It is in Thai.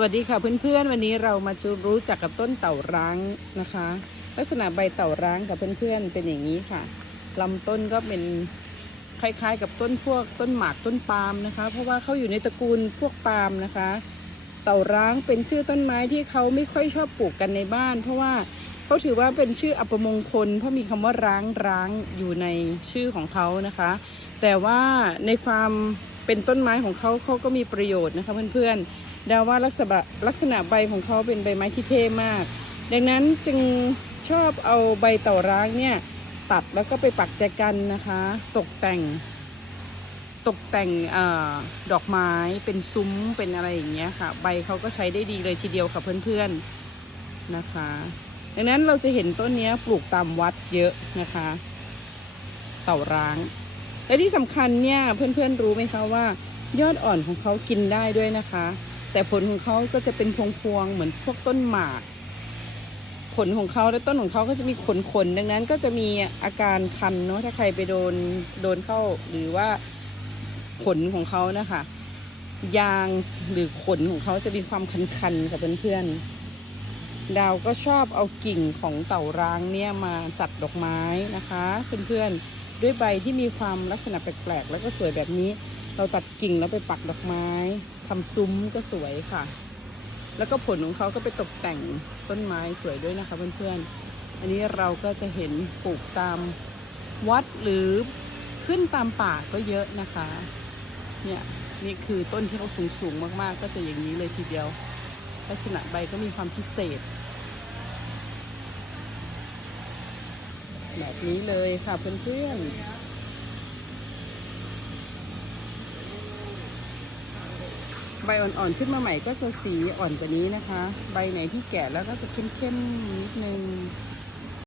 สวัสดีค่ะเพื่อนๆ วันนี้เรามาจะรู้จักกับต้นเต่าร้างนะคะ ลักษณะใบเต่าร้างกับเพื่อนๆเป็นอย่างนี้ค่ะลำต้นก็เป็นคล้ายๆ กับต้นพวกต้นหมากต้นปาล์มนะคะ เพราะว่าเขาอยู่ในตระกูลพวกปาล์มนะคะ เต่าร้างเป็นชื่อต้นไม้ที่เขาไม่ค่อยชอบปลูกกันในบ้าน เพราะว่าเขาถือว่าเป็นชื่ออัปมงคล เพราะมีคำว่าร้างร้างอยู่ในชื่อของเขานะคะ แต่ว่าในความเป็นต้นไม้ของเขาเขาก็มีประโยชน์นะคะเพื่อนๆ ดาว่าลักษณะลักษณะใบของเขาเป็นใบไม้ที่เท่มาก ดังนั้นจึงชอบเอาใบเต่าร้างเนี่ยตัดแล้วก็ไปปักแจกันนะคะ ตกแต่ง ตกแต่งอดอกไม้เป็นซุ้มเป็นอะไรอย่างเงี้ยค่ะ ใบเขาก็ใช้ได้ดีเลยทีเดียวค่ะเพื่อนๆนะคะ ดังนั้นเราจะเห็นต้นเนี้ยปลูกตามวัดเยอะนะคะ เต่าร้าง และที่สำคัญเนี่ยเพื่อนๆรู้ไหมคะว่า ยอดอ่อนของเขากินได้ด้วยนะคะ แต่ผลของเขาก็จะเป็นพวงๆเหมือนพวกต้นหมาก ผลของเขาและต้นของเขาก็จะมีขนๆดังนั้นก็จะมีอาการคันเนาะถ้าใครไปโดนโดนเข้าหรือว่าขนของเขานะคะ ยางหรือขนของเขาจะมีความคันๆกับเพื่อนๆดาวก็ชอบเอากิ่งของเต่าร้างเนี่ยมาจัดดอกไม้นะคะเพื่อนๆด้วยใบที่มีความลักษณะแปลกๆแล้วก็สวยแบบนี้ เราตัดกิ่งแล้วไปปักดอกไม้ ทำซุ้มก็สวยค่ะ แล้วก็ผลของเขาก็ไปตกแต่งต้นไม้สวยด้วยนะคะเพื่อนๆ อันนี้เราก็จะเห็นปลูกตามวัดหรือขึ้นตามป่าก็เยอะนะคะ เนี่ยนี่คือต้นที่เขาสูงๆมากๆ ก็จะอย่างนี้เลยทีเดียว ลักษณะใบก็มีความพิเศษ แบบนี้เลยค่ะเพื่อนๆ ใบอ่อนๆขึ้นมาใหม่ก็จะสีอ่อนกว่านี้นะคะ ใบไหนที่แก่แล้วก็จะเข้มๆนิดนึง